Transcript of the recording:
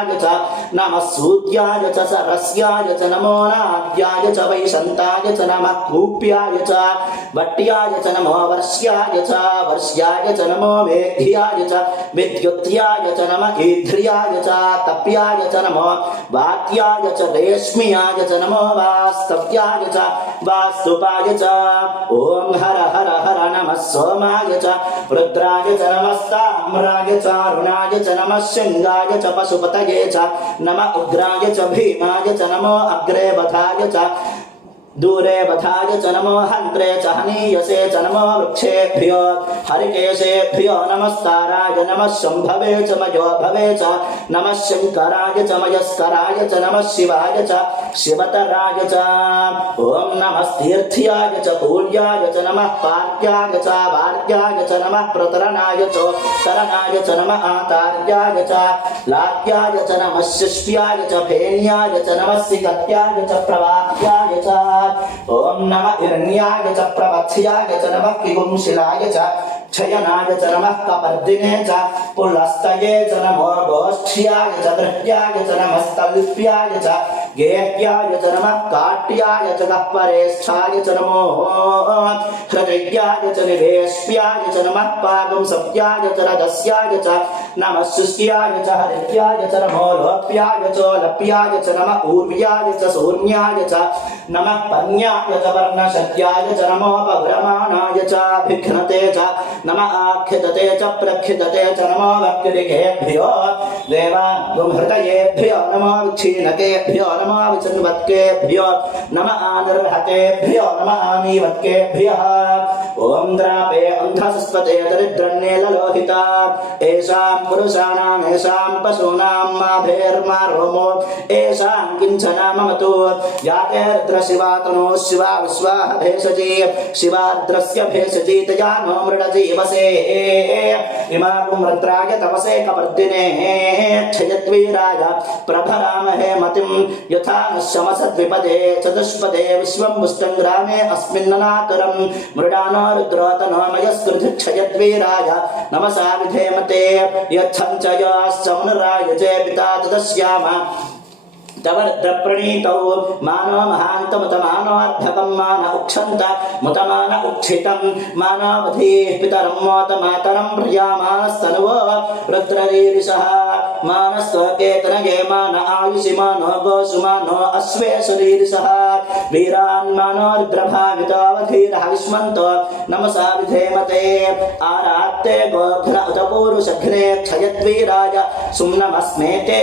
नमः सूर्याय च सरस्याय च नमो नाद्याय च वैशन्ताय च नमः कूप्याय च वट्याय च नमो वर्ष्याय च नमो मेघ्याय च विद्युत्याय च नमः ईध्र्याय च तप्याय च नमो वात्याय च रेश्म्याय च नमो वास्तव्याय च वास्तुपाय च ॐ हर हर हर नमः सोमाय च रुद्राय च नमस्ताम्राय च अरुणाय च नमः शृङ्गाय च पशुपतये च नमः उग्राय च भीमाय च नमो अग्रे वधाय च दूरे वधाय च नमो हन्त्रे च हनीयसे च नमो वृक्षेभ्यो हरिकेशेभ्यो नमस्ताराय नमः शम्भवे च मयोभवे च नमः शङ्कराय च मयस्कराय च नमः शिवाय च शिवतराय च ॐ नमस्तीर्थ्याय च पूर्याय च नमः पार्याय च वार्याय च नमः प्रतरणाय च तरणाय च नमः आतार्याय च लात्याय च नमः शिष्याय च फेन्याय च नमः सिकत्याय च प्रवाह्याय च ॐ नमः हिरण्याय च प्रवत्स्याय च नमः विगुंशिलाय च क्षयनाय च नमः कपर्दिने च पुलस्तये च नमो गोष्ठ्याय च दृष्ट्याय च नमः स्तल्प्याय च गेह्याय च नमः काट्याय च गह्वरेष्ठाय च नमो हृदयाय च निवेश्याय च नमः पागुंसव्याय च रजस्याय च नमः शुष्याय च हरित्याय च नमो लोप्याय च लप्याय च नमः ऊर्व्याय च शून्याय च नमः पन्याय च वर्णशत्याय च नमो पौरमाणाय च भिघ्नते च नमः आख्यदते च प्रख्यदते च नमो वक्रिकेभ्यो देवागुंहृतयेभ्यो नमो विक्षीणकेभ्यो नमो विचन्वत्केभ्यो नमः आनिर्हतेभ्यो नमः आमीवत्केभ्यः ॐ द्रापे अन्धसस्पते दरिद्रन्नेललोहिता येषां पुरुषाणां येषां पशूनां माभेर्मा रोमो येषां किञ्चन ममतु याते रुद्रशिवातनो शिवा विश्वाः भेषजी शिवार्द्रस्य भेषजी तया नो मृडजीवसे इमागुं रुद्राय तपसे कपर्दिने क्षयद्वीराय प्रभरामहे मतिं यथा नश्यमसद्विपदे चतुष्पदे विश्वं मुष्टं ग्रामे अस्मिन्ननातुरं मृडानो रुद्रोतनो मयस्कृतिक्षयद्वीराय नमसा विधेमते यच्छञ्चयाश्च मुनुराय च पिता तदस्याम तव रुद्रप्रणीतौ मानो महान्तमुतमानोऽर्धकं मान उक्षन्त मुतमान उक्षितं मानवधीः पितरं मोतमातरं प्रियामानस्तनुवो रुद्ररीरिषः मानस्तोकेतनये मान आयुषि मानो गोषु मानो अश्वेषरीरिषः वीरान् मानो रुद्रभावितोऽवधीरः विष्मन्तो नमसा विधेमते आरात्ते गोघ्न उत पूरुषघ्ने क्षयद्वीराय सुम्नमस्मेते